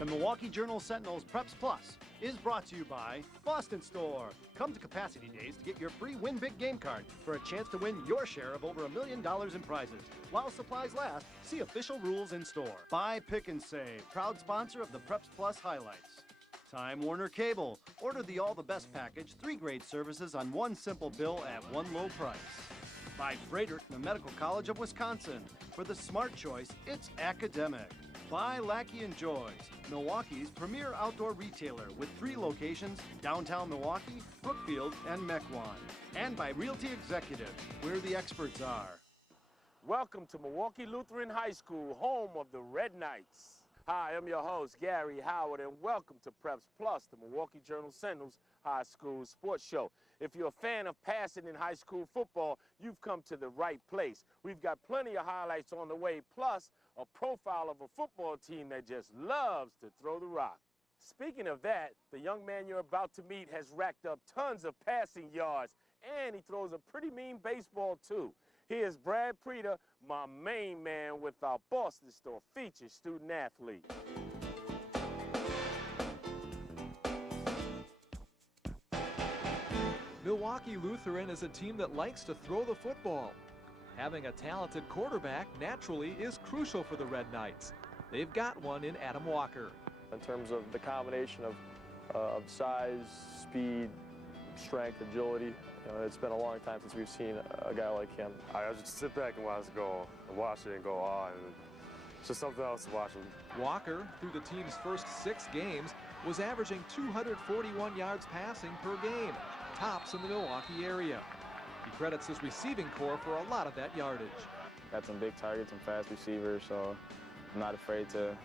The Milwaukee Journal-Sentinel's Preps Plus is brought to you by Boston Store. Come to Capacity Days to get your free Win Big game card for a chance to win your share of over $1 million in prizes. While supplies last, see official rules in store. Buy, Pick, and Save, proud sponsor of the Preps Plus highlights. Time Warner Cable. Order the All the Best package, 3 great services on one simple bill at one low price. By Frederick, the Medical College of Wisconsin. For the smart choice, it's academic. By Lackey & Joy's, Milwaukee's premier outdoor retailer with 3 locations, downtown Milwaukee, Brookfield, and Mequon. And by Realty Executives, where the experts are. Welcome to Milwaukee Lutheran High School, home of the Red Knights. Hi, I'm your host, Gary Howard, and welcome to Preps Plus, the Milwaukee Journal-Sentinel's high school sports show. If you're a fan of passing in high school football, you've come to the right place. We've got plenty of highlights on the way, plus a profile of a football team that just loves to throw the rock. Speaking of that, the young man you're about to meet has racked up tons of passing yards, and he throws a pretty mean baseball, too. Here's Brad Preta, my main man with our Boston Store featured student athlete. Milwaukee Lutheran is a team that likes to throw the football. Having a talented quarterback naturally is crucial for the Red Knights. They've got one in Adam Walker. In terms of the combination of size, speed, strength, agility, it's been a long time since we've seen a guy like him. I just sit back and watch it and go, and it's just something else to watch him. Walker, through the team's first 6 games, was averaging 241 yards passing per game, tops in the Milwaukee area. He credits his receiving corps for a lot of that yardage. Got some big targets and fast receivers, so I'm not afraid to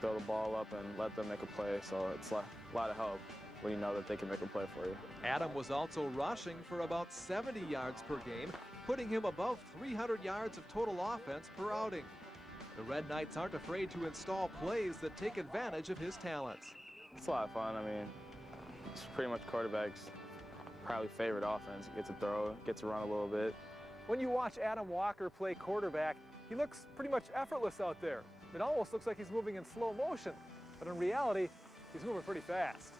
throw the ball up and let them make a play, so it's a lot of help when you know that they can make a play for you. Adam was also rushing for about 70 yards per game, putting him above 300 yards of total offense per outing. The Red Knights aren't afraid to install plays that take advantage of his talents. It's a lot of fun. I mean, it's pretty much quarterback's probably favorite offense. Get to throw, get to run a little bit. When you watch Adam Walker play quarterback, he looks pretty much effortless out there. It almost looks like he's moving in slow motion, but in reality, he's moving pretty fast.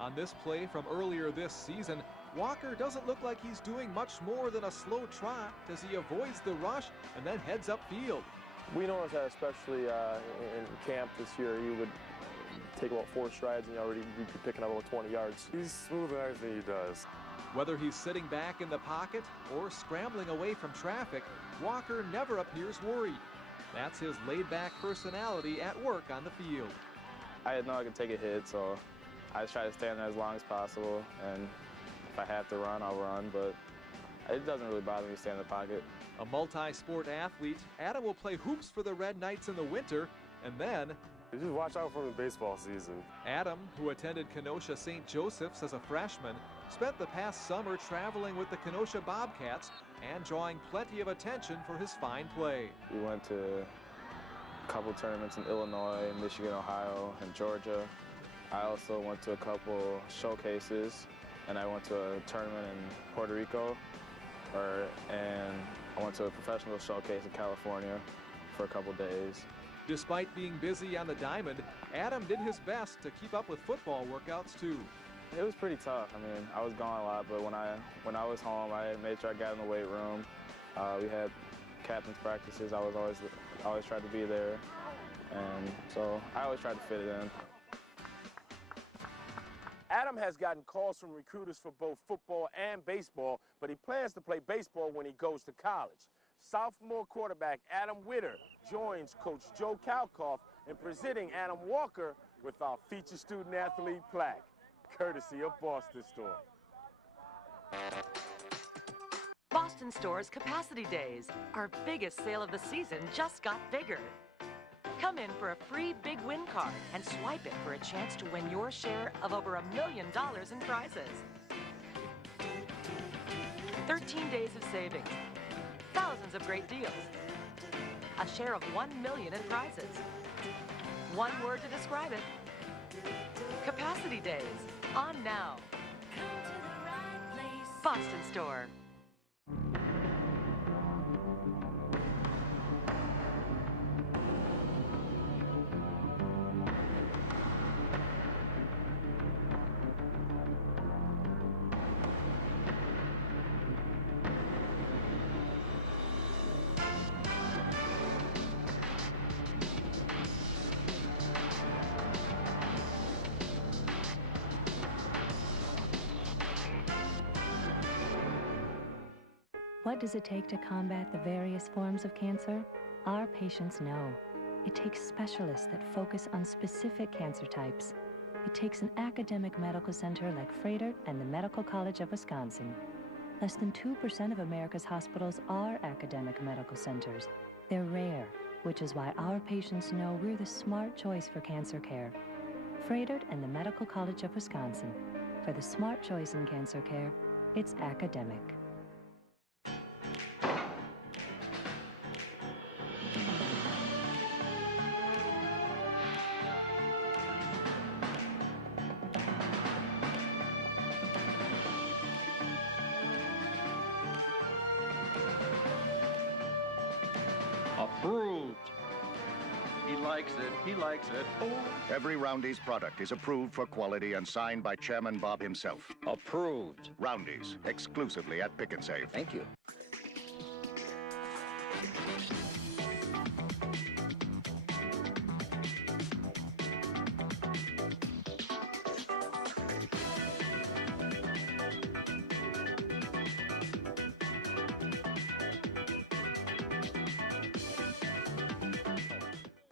On this play from earlier this season, Walker doesn't look like he's doing much more than a slow trot as he avoids the rush and then heads upfield. We noticed that especially in camp this year, he would take about 4 strides and you'd be picking up about 20 yards. He's smooth in everything he does. Whether he's sitting back in the pocket or scrambling away from traffic, Walker never appears worried. That's his laid-back personality at work on the field. I know I could take a hit, so I just try to stand there as long as possible, and if I have to run, I'll run, but it doesn't really bother me to stay in the pocket. A multi-sport athlete, Adam will play hoops for the Red Knights in the winter, and then You just watch out for the baseball season. Adam, who attended Kenosha St. Joseph's as a freshman, spent the past summer traveling with the Kenosha Bobcats and drawing plenty of attention for his fine play. We went to a couple tournaments in Illinois, Michigan, Ohio, and Georgia. I also went to a couple showcases, and I went to a tournament in Puerto Rico, and I went to a professional showcase in California for a couple days. Despite being busy on the diamond, Adam did his best to keep up with football workouts too. It was pretty tough. I mean, I was gone a lot, but when I was home, I made sure I got in the weight room. We had captain's practices. I always tried to be there, and so I always tried to fit it in. Adam has gotten calls from recruiters for both football and baseball, but he plans to play baseball when he goes to college. Sophomore quarterback Adam Witter joins Coach Joe Kalkoff in presenting Adam Walker with our featured student athlete plaque, courtesy of Boston Store. Boston Store's Capacity Days. Our biggest sale of the season just got bigger. Come in for a free Big Win card and swipe it for a chance to win your share of over $1 million in prizes. 13 days of savings. Thousands of great deals. A share of $1 million in prizes. One word to describe it. Capacity Days. On now. Boston Store. What does it take to combat the various forms of cancer? Our patients know. It takes specialists that focus on specific cancer types. It takes an academic medical center like Froedtert and the Medical College of Wisconsin. Less than 2% of America's hospitals are academic medical centers. They're rare, which is why our patients know we're the smart choice for cancer care. Froedtert and the Medical College of Wisconsin. For the smart choice in cancer care, it's academic. Approved. He likes it. He likes it. Oh. Every Roundy's product is approved for quality and signed by Chairman Bob himself. Approved. Roundy's, exclusively at Pick and Save. Thank you.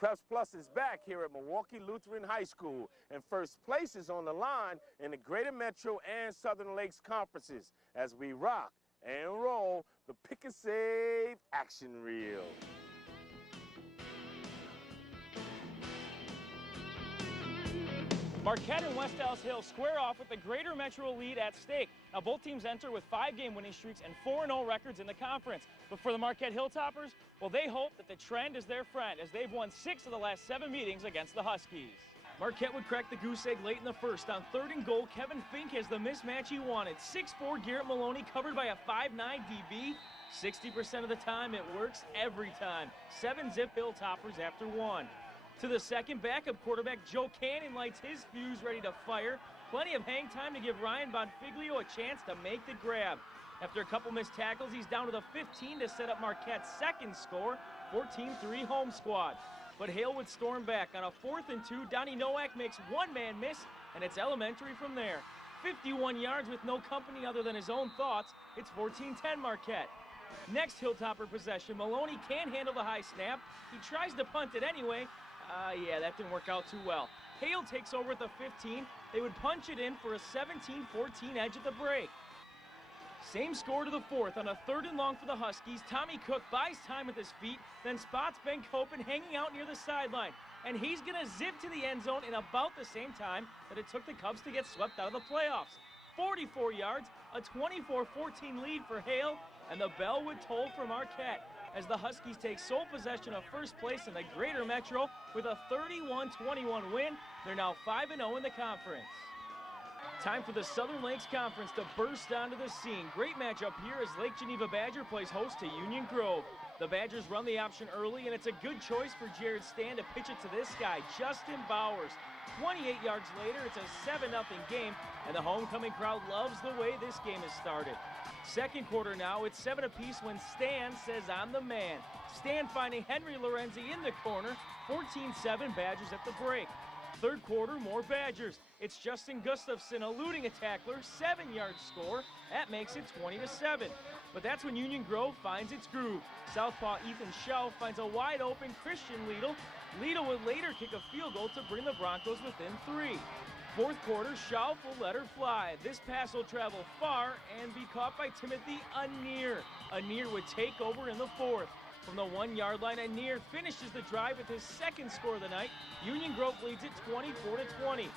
Preps Plus is back here at Milwaukee Lutheran High School, and first place is on the line in the Greater Metro and Southern Lakes Conferences as we rock and roll the Pick and Save action reel. Marquette and West Dallas Hill square off with the Greater Metro lead at stake. Now both teams enter with 5-game winning streaks and 4-0 records in the conference. But for the Marquette Hilltoppers, well, they hope that the trend is their friend as they've won 6 of the last 7 meetings against the Huskies. Marquette would crack the goose egg late in the first. On 3rd and goal, Kevin Fink has the mismatch he wanted. 6'4" Garrett Maloney covered by a 5'9" DB. 60% of the time, it works every time. 7-zip Hilltoppers after 1. To the second, backup quarterback Joe Cannon lights his fuse ready to fire. Plenty of hang time to give Ryan Bonfiglio a chance to make the grab. After a couple missed tackles, he's down to the 15 to set up Marquette's second score, 14-3 home squad. But Hale would storm back. On a 4th and 2, Donnie Nowak makes one-man miss, and it's elementary from there. 51 yards with no company other than his own thoughts. It's 14-10 Marquette. Next Hilltopper possession, Maloney can't handle the high snap. He tries to punt it anyway. Yeah, that didn't work out too well. Hale takes over at the 15. They would punch it in for a 17-14 edge at the break. Same score to the 4th. On a 3rd and long for the Huskies, Tommy Cook buys time with his feet, then spots Ben Copen hanging out near the sideline. And he's going to zip to the end zone in about the same time that it took the Cubs to get swept out of the playoffs. 44 yards, a 24-14 lead for Hale, and the bell would toll for Marquette as the Huskies take sole possession of first place in the Greater Metro with a 31-21 win. They're now 5-0 in the conference. Time for the Southern Lakes Conference to burst onto the scene. Great matchup here as Lake Geneva Badger plays host to Union Grove. The Badgers run the option early, and it's a good choice for Jared Stan to pitch it to this guy, Justin Bowers. 28 yards later, it's a 7-0 game, and the homecoming crowd loves the way this game has started. Second quarter now, it's 7 apiece when Stan says, "I'm the man." Stan finding Henry Lorenzi in the corner, 14-7 Badgers at the break. Third quarter, more Badgers. It's Justin Gustafson eluding a tackler, 7-yard score. That makes it 20-7. But that's when Union Grove finds its groove. Southpaw Ethan Shelf finds a wide open Christian Liedl. Liedl would later kick a field goal to bring the Broncos within 3. Fourth quarter, Schauf will let her fly. This pass will travel far and be caught by Timothy Anir. Anir would take over in the 4th. From the 1-yard line, Anir finishes the drive with his second score of the night. Union Grove leads it 24-20.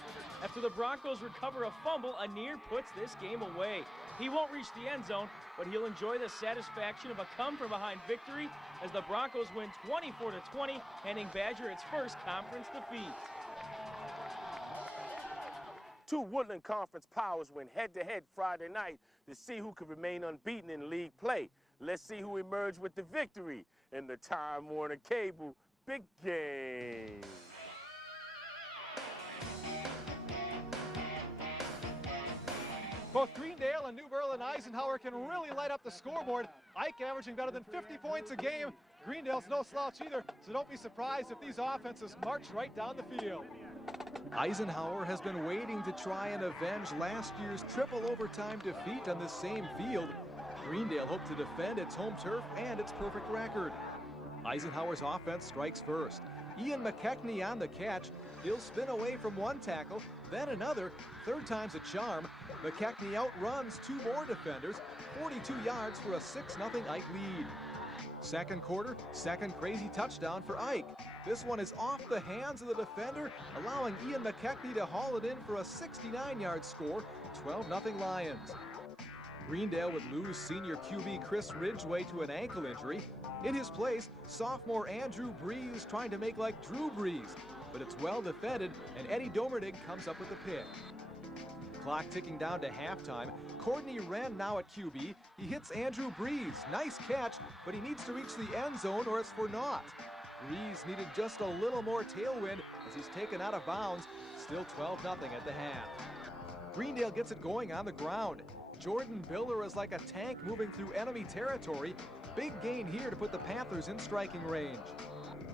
After the Broncos recover a fumble, Anir puts this game away. He won't reach the end zone, but he'll enjoy the satisfaction of a come-from-behind victory as the Broncos win 24-20, handing Badger its first conference defeat. 2 Woodland Conference powers went head-to-head Friday night to see who could remain unbeaten in league play. Let's see who emerged with the victory in the Time Warner Cable Big Game. Both Greendale and New Berlin Eisenhower can really light up the scoreboard. Ike averaging better than 50 points a game. Greendale's no slouch either, so don't be surprised if these offenses march right down the field. Eisenhower has been waiting to try and avenge last year's triple overtime defeat on the same field. Greendale hoped to defend its home turf and its perfect record. Eisenhower's offense strikes first. Ian McKechnie on the catch. He'll spin away from one tackle, then another. Third time's a charm. McKechnie outruns two more defenders. 42 yards for a 6-0 Ike lead. Second quarter, second crazy touchdown for Ike. This one is off the hands of the defender, allowing Ian McKechnie to haul it in for a 69-yard score, 12-0 Lions. Greendale would lose senior QB Chris Ridgway to an ankle injury. In his place, sophomore Andrew Breeze trying to make like Drew Brees, but it's well defended, and Eddie Domerdig comes up with the pick. Clock ticking down to halftime. Courtney Wren now at QB. He hits Andrew Breeze. Nice catch, but he needs to reach the end zone or it's for naught. Breeze needed just a little more tailwind as he's taken out of bounds. Still 12-0 at the half. Greendale gets it going on the ground. Jordan Biller is like a tank moving through enemy territory. Big gain here to put the Panthers in striking range.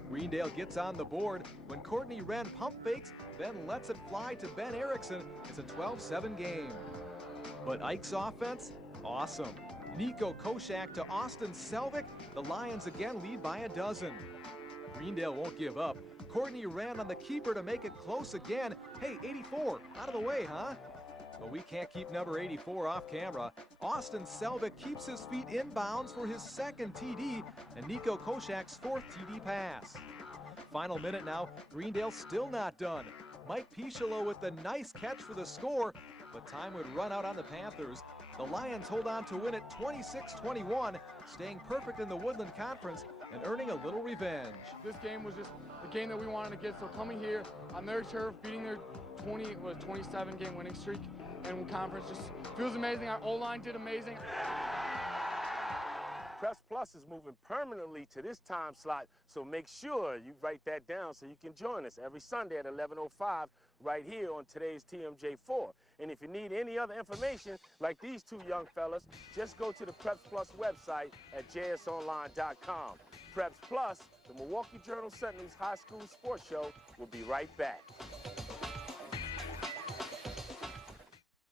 Greendale gets on the board when Courtney Wren pump fakes, then lets it fly to Ben Erickson. It's a 12-7 game. But Ike's offense, awesome. Nico Koshak to Austin Selvik. The Lions again lead by a dozen. Greendale won't give up. Courtney Wren on the keeper to make it close again. Hey, 84, out of the way, huh? But we can't keep number 84 off camera. Austin Selvik keeps his feet inbounds for his second TD and Nico Koshak's fourth TD pass. Final minute now, Greendale still not done. Mike Picholo with the nice catch for the score, but time would run out on the Panthers. The Lions hold on to win it 26-21, staying perfect in the Woodland Conference and earning a little revenge. This game was just the game that we wanted to get, so coming here on their turf, beating their 27-game winning streak, and conference just feels amazing. Our O-line did amazing. Preps Plus is moving permanently to this time slot, so make sure you write that down so you can join us every Sunday at 11:05 right here on today's TMJ4. And if you need any other information, like these two young fellas, just go to the Preps Plus website at jsonline.com. Preps Plus, the Milwaukee Journal-Sentinel's high school sports show, will be right back.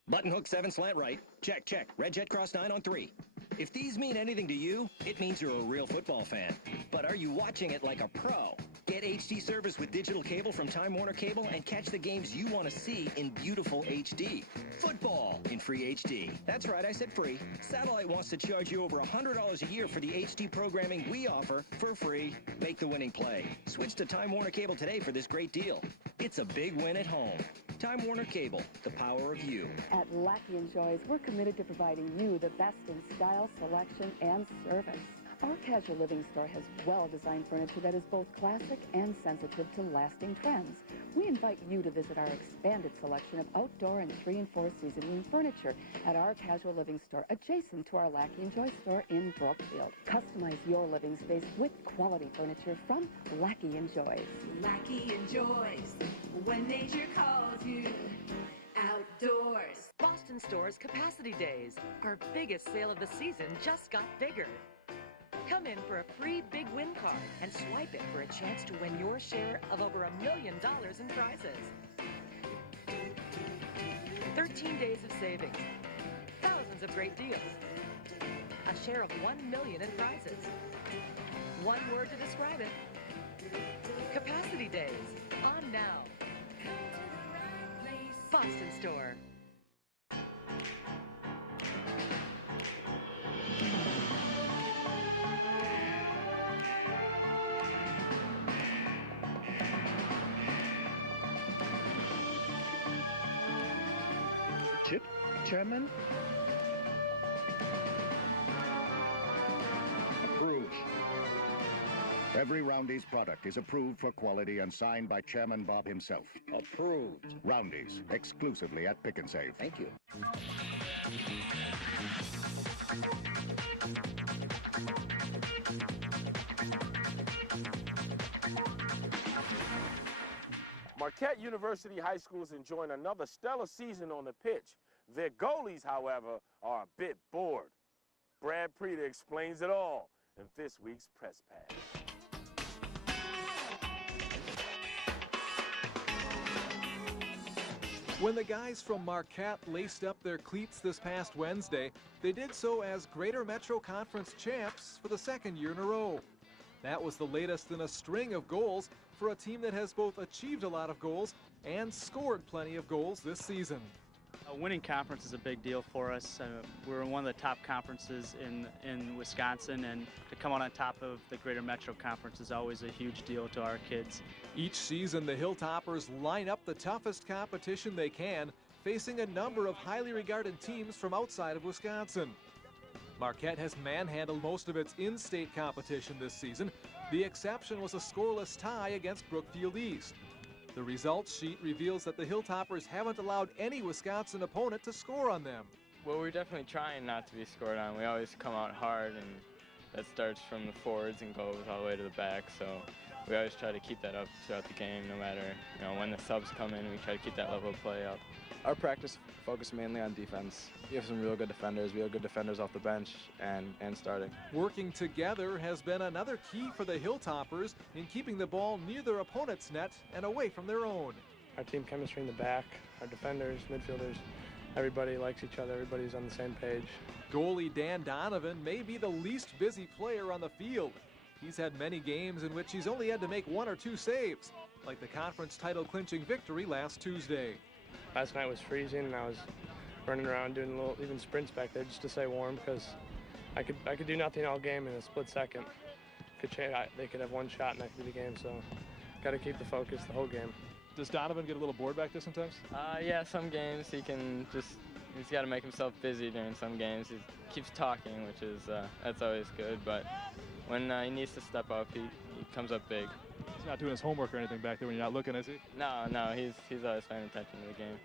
Button hook 7 slant right. Check, check. Red jet cross 9 on 3. If these mean anything to you, it means you're a real football fan. But are you watching it like a pro? Get HD service with digital cable from Time Warner Cable and catch the games you want to see in beautiful HD. Football in free HD. That's right, I said free. Satellite wants to charge you over $100 a year for the HD programming we offer for free. Make the winning play. Switch to Time Warner Cable today for this great deal. It's a big win at home. Time Warner Cable, the power of you. At Lackey & Joy's, we're committed to providing you the best in style, selection, and service. Our casual living store has well-designed furniture that is both classic and sensitive to lasting trends. We invite you to visit our expanded selection of outdoor and 3- and 4-season furniture at our casual living store adjacent to our Lackey & Joy store in Brookfield. Customize your living space with quality furniture from Lackey & Joy's. Lackey & Joy's, when nature calls you outdoors. Boston Store's Capacity Days. Our biggest sale of the season just got bigger. Come in for a free Big Win card and swipe it for a chance to win your share of over $1 million in prizes. 13 days of savings, thousands of great deals, a share of $1 million in prizes. One word to describe it. Capacity Days, on now. Boston Store. Chip, Chairman? Approved. Every Roundy's product is approved for quality and signed by Chairman Bob himself. Approved. Roundy's, exclusively at Pick and Save. Thank you. Marquette University High School is enjoying another stellar season on the pitch. Their goalies, however, are a bit bored. Brad Preda explains it all in this week's Press Pass. When the guys from Marquette laced up their cleats this past Wednesday, they did so as Greater Metro Conference champs for the second year in a row. That was the latest in a string of goals for a team that has both achieved a lot of goals and scored plenty of goals this season. A winning conference is a big deal for us. We're in one of the top conferences in Wisconsin, and to come out on top of the Greater Metro Conference is always a huge deal to our kids. Each season, the Hilltoppers line up the toughest competition they can, facing a number of highly regarded teams from outside of Wisconsin. Marquette has manhandled most of its in-state competition this season. The exception was a scoreless tie against Brookfield East. The results sheet reveals that the Hilltoppers haven't allowed any Wisconsin opponent to score on them. Well, we're definitely trying not to be scored on. We always come out hard, and that starts from the forwards and goes all the way to the back. So we always try to keep that up throughout the game, no matter when the subs come in. We try to keep that level of play up. Our practice focused mainly on defense. We have some real good defenders. We have good defenders off the bench and starting. Working together has been another key for the Hilltoppers in keeping the ball near their opponent's net and away from their own. Our team chemistry in the back, our defenders, midfielders, everybody likes each other. Everybody's on the same page. Goalie Dan Donovan may be the least busy player on the field. He's had many games in which he's only had to make 1 or 2 saves, like the conference title-clinching victory last Tuesday. Last night was freezing, and I was running around doing even sprints back there just to stay warm, because I could do nothing all game in a split second. They could have one shot and that could be the game, so got to keep the focus the whole game. Does Donovan get a little bored back there sometimes? Yeah, some games he's got to make himself busy during some games. He keeps talking, which is that's always good, but when he needs to step up, he comes up big. He's not doing his homework or anything back there when you're not looking, is he? No, he's always paying attention to the game.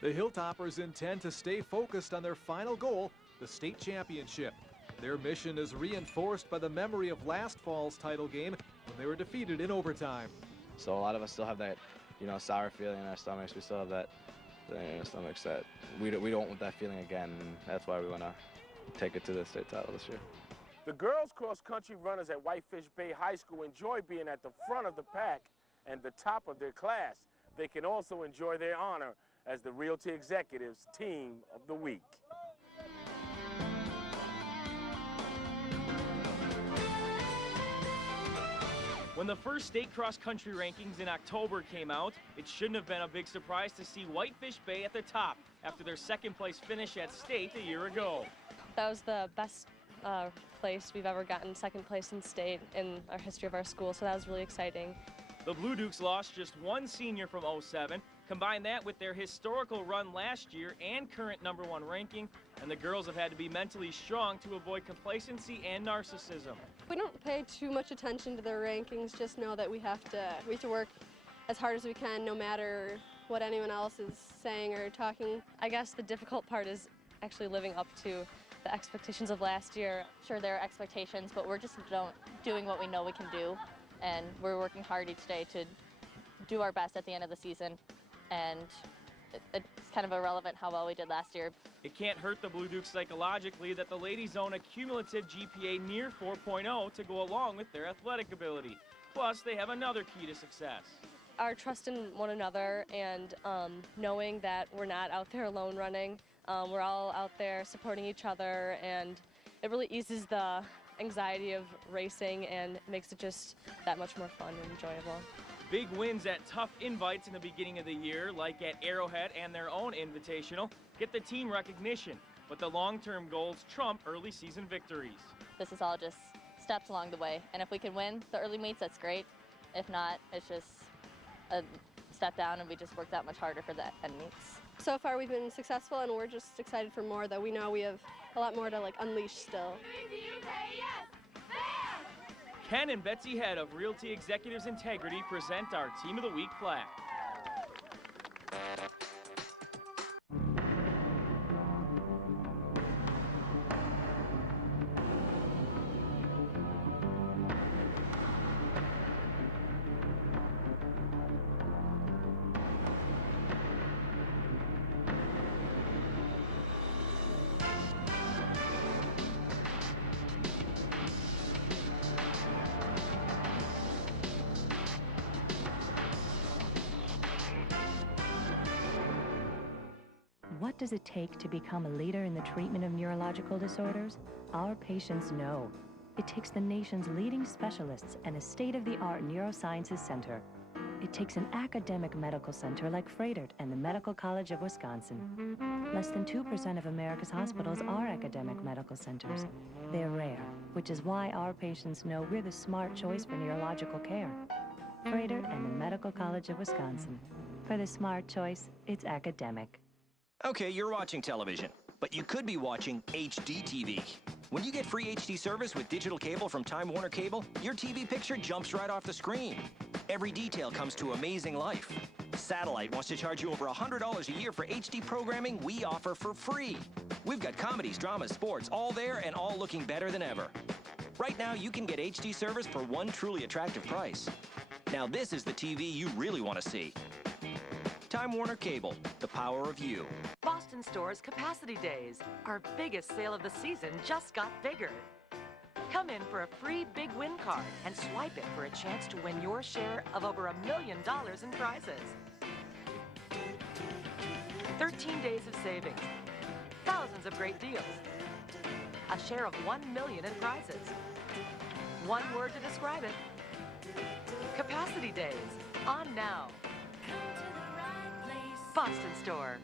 The Hilltoppers intend to stay focused on their final goal, the state championship. Their mission is reinforced by the memory of last fall's title game when they were defeated in overtime. So a lot of us still have that, sour feeling in our stomachs. We still have that thing in our stomachs that we don't want that feeling again. And that's why we want to take it to the state title this year. The girls cross-country runners at Whitefish Bay High School enjoy being at the front of the pack and the top of their class. They can also enjoy their honor as the Realty Executives Team of the Week. When the first state cross-country rankings in October came out, it shouldn't have been a big surprise to see Whitefish Bay at the top after their second-place finish at state a year ago. That was the best place we've ever gotten, second place in state in our history of our school, so that was really exciting. The Blue Dukes lost just one senior from 07. Combine that with their historical run last year and current #1 ranking, and the girls have had to be mentally strong to avoid complacency and narcissism. We don't pay too much attention to their rankings, just know that we have to work as hard as we can no matter what anyone else is saying or talking. I guess the difficult part is actually living up to the expectations of last year. Sure, there are expectations, but we're just doing what we know we can do, and we're working hard each day to do our best at the end of the season, and it's kind of irrelevant how well we did last year. It can't hurt the Blue Dukes psychologically that the ladies own a cumulative GPA near 4.0 to go along with their athletic ability. Plus, they have another key to success. Our trust in one another and knowing that we're not out there alone running. We're all out there supporting each other, and it really eases the anxiety of racing and makes it just that much more fun and enjoyable. Big wins at tough invites in the beginning of the year, like at Arrowhead and their own Invitational, get the team recognition, but the long-term goals trump early season victories. This is all just steps along the way, and if we can win the early meets, that's great. If not, it's just a step down, and we just work that much harder for the end meets. So far we've been successful, and we're just excited for more, that we know we have a lot more to unleash still. Ken and Betsy Head of Realty Executives Integrity present our Team of the Week plaque. does it take to become a leader in the treatment of neurological disorders? Our patients know. It takes the nation's leading specialists and a state-of-the-art neurosciences center. It takes an academic medical center like Froedtert and the Medical College of Wisconsin. Less than 2% of America's hospitals are academic medical centers. They're rare, which is why our patients know we're the smart choice for neurological care. Froedtert and the Medical College of Wisconsin. For the smart choice, it's academic. Okay, you're watching television, but you could be watching HD TV. When you get free HD service with digital cable from Time Warner Cable, your TV picture jumps right off the screen. Every detail comes to amazing life. Satellite wants to charge you over $100 a year for HD programming we offer for free. We've got comedies, dramas, sports, all there and all looking better than ever. Right now, you can get HD service for one truly attractive price. Now this is the TV you really want to see. Time Warner Cable, the power of you. Boston Store's Capacity Days. Our biggest sale of the season just got bigger. Come in for a free Big Win card and swipe it for a chance to win your share of over $1 million in prizes. 13 days of savings, thousands of great deals, a share of $1 million in prizes. One word to describe it. Capacity Days, on now. Boston Store.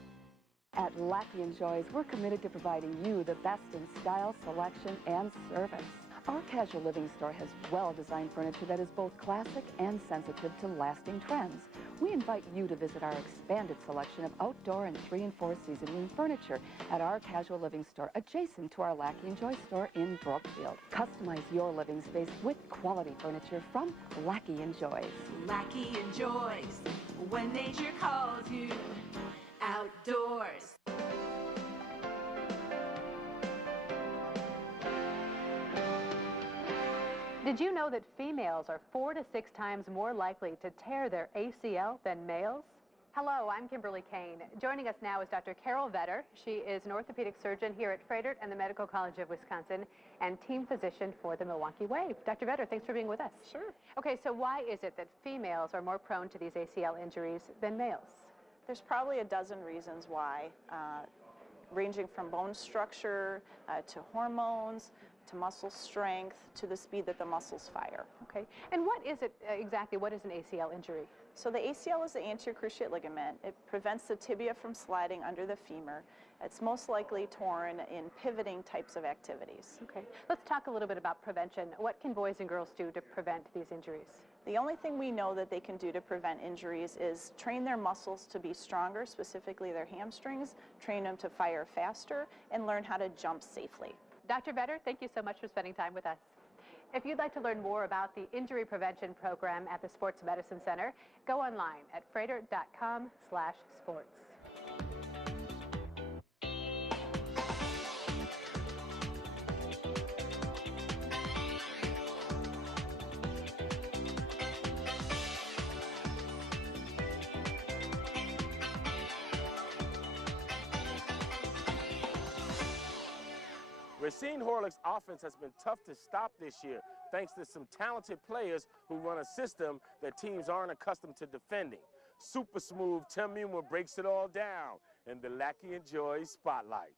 At Lackey & Joy's, we're committed to providing you the best in style, selection, and service. Our casual living store has well-designed furniture that is both classic and sensitive to lasting trends. We invite you to visit our expanded selection of outdoor and 3- and 4-season furniture at our casual living store adjacent to our Lackey & Joy store in Brookfield. Customize your living space with quality furniture from Lackey & Joy's. Lackey & Joy's, when nature calls you outdoors. Did you know that females are 4 to 6 times more likely to tear their ACL than males? Hello, I'm Kimberly Kane. Joining us now is Dr. Carol Vetter. She is an orthopedic surgeon here at Froedtert and the Medical College of Wisconsin and team physician for the Milwaukee Wave. Dr. Vetter, thanks for being with us. Sure. Okay, so why is it that females are more prone to these ACL injuries than males? There's probably a dozen reasons why, ranging from bone structure to hormones, to muscle strength, to the speed that the muscles fire. Okay, and what is it exactly, what is an ACL injury? So the ACL is the anterior cruciate ligament. It prevents the tibia from sliding under the femur. It's most likely torn in pivoting types of activities. Okay, let's talk a little bit about prevention. What can boys and girls do to prevent these injuries? The only thing we know that they can do to prevent injuries is train their muscles to be stronger, specifically their hamstrings, train them to fire faster, and learn how to jump safely. Dr. Vetter, thank you so much for spending time with us. If you'd like to learn more about the injury prevention program at the Sports Medicine Center, go online at froedtert.com/sports. Racine Horlick's offense has been tough to stop this year, thanks to some talented players who run a system that teams aren't accustomed to defending. Super smooth, Tim Muma breaks it all down in the Lackey & Joy Spotlight.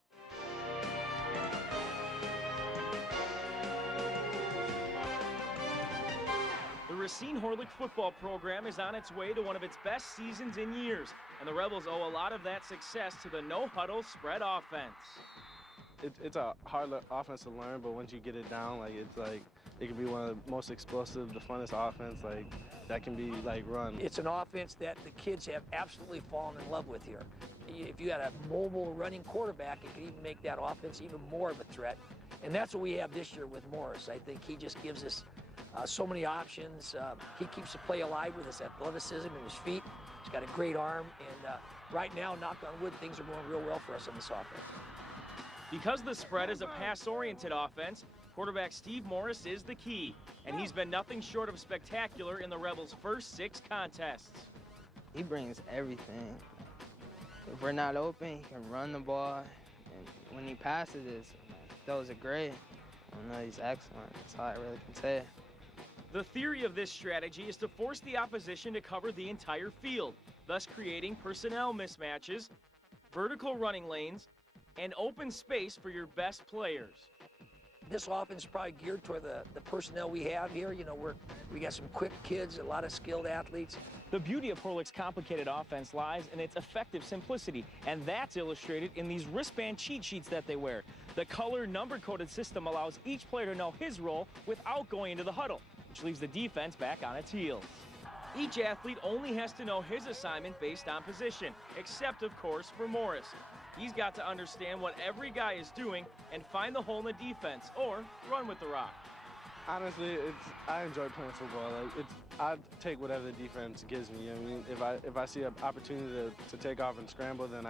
The Racine Horlick football program is on its way to one of its best seasons in years, and the Rebels owe a lot of that success to the no-huddle spread offense. It's a hard offense to learn, but once you get it down, it can be one of the most explosive, the funnest offense that can be run. It's an offense that the kids have absolutely fallen in love with here. If you got a mobile running quarterback, it can even make that offense even more of a threat. And that's what we have this year with Morris. I think he just gives us so many options. He keeps the play alive with his athleticism and his feet. He's got a great arm, and right now, knock on wood, things are going real well for us on this offense. Because the spread is a pass-oriented offense, quarterback Steve Morris is the key, and he's been nothing short of spectacular in the Rebels' first 6 contests. He brings everything. If we're not open, he can run the ball, and when he passes it, those are great. I know he's excellent. That's all I really can say. The theory of this strategy is to force the opposition to cover the entire field, thus creating personnel mismatches, vertical running lanes, and open space for your best players. This offense is probably geared toward the personnel we have here. You know, we got some quick kids, a lot of skilled athletes. The beauty of Hurlick's complicated offense lies in its effective simplicity, and that's illustrated in these wristband cheat sheets that they wear. The color number-coded system allows each player to know his role without going into the huddle, which leaves the defense back on its heels. Each athlete only has to know his assignment based on position, except, of course, for Morris. He's got to understand what every guy is doing and find the hole in the defense, or run with the rock. Honestly, I enjoy playing football. I take whatever the defense gives me. I mean, if I see an opportunity to take off and scramble, then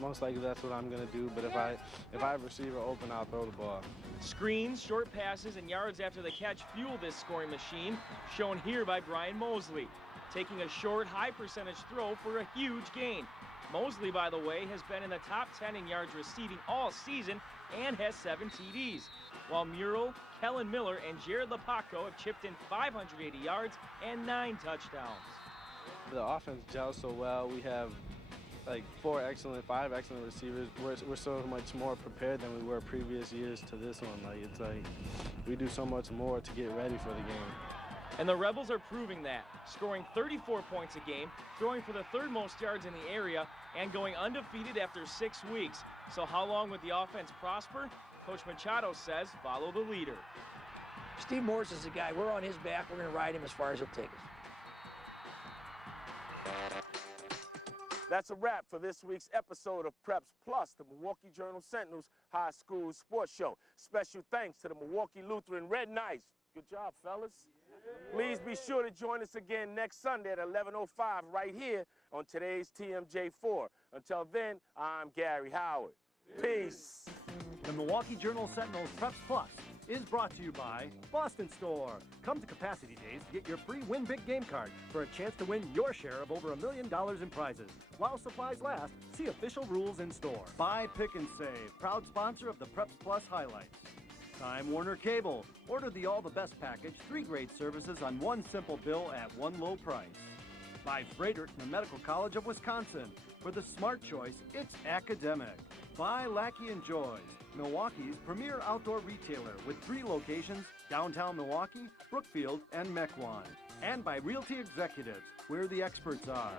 most likely that's what I'm going to do. But if I have a receiver open, I'll throw the ball. Screens, short passes, and yards after the catch fuel this scoring machine, shown here by Brian Mosley, taking a short, high-percentage throw for a huge gain. Mosley, by the way, has been in the top 10 in yards receiving all season and has 7 TDs, while Murrell, Kellen Miller, and Jared Lapacco have chipped in 580 yards and 9 touchdowns. The offense gels so well. We have like 5 excellent receivers. We're so much more prepared than we were previous years to this one. It's like we do so much more to get ready for the game. And the Rebels are proving that, scoring 34 points a game, throwing for the 3rd most yards in the area, and going undefeated after 6 weeks. So how long would the offense prosper? Coach Machado says follow the leader. Steve Morris is the guy. We're on his back. We're going to ride him as far as he'll take us. That's a wrap for this week's episode of Preps Plus, the Milwaukee Journal Sentinel's High School Sports Show. Special thanks to the Milwaukee Lutheran Red Knights. Good job, fellas. Please be sure to join us again next Sunday at 11:05 right here on today's TMJ4. Until then, I'm Gary Howard. Peace. The Milwaukee Journal Sentinel's Preps Plus is brought to you by Boston Store. Come to Capacity Days to get your free Win Big game card for a chance to win your share of over $1 million in prizes. While supplies last, see official rules in store. Buy, Pick, and Save, proud sponsor of the Preps Plus highlights. Time Warner Cable. Order the All the Best package, 3 great services on one simple bill at one low price. By Frederick and the Medical College of Wisconsin. For the smart choice, it's academic. By Lackey & Joy's, Milwaukee's premier outdoor retailer with 3 locations, downtown Milwaukee, Brookfield, and Mequon. And by Realty Executives, where the experts are.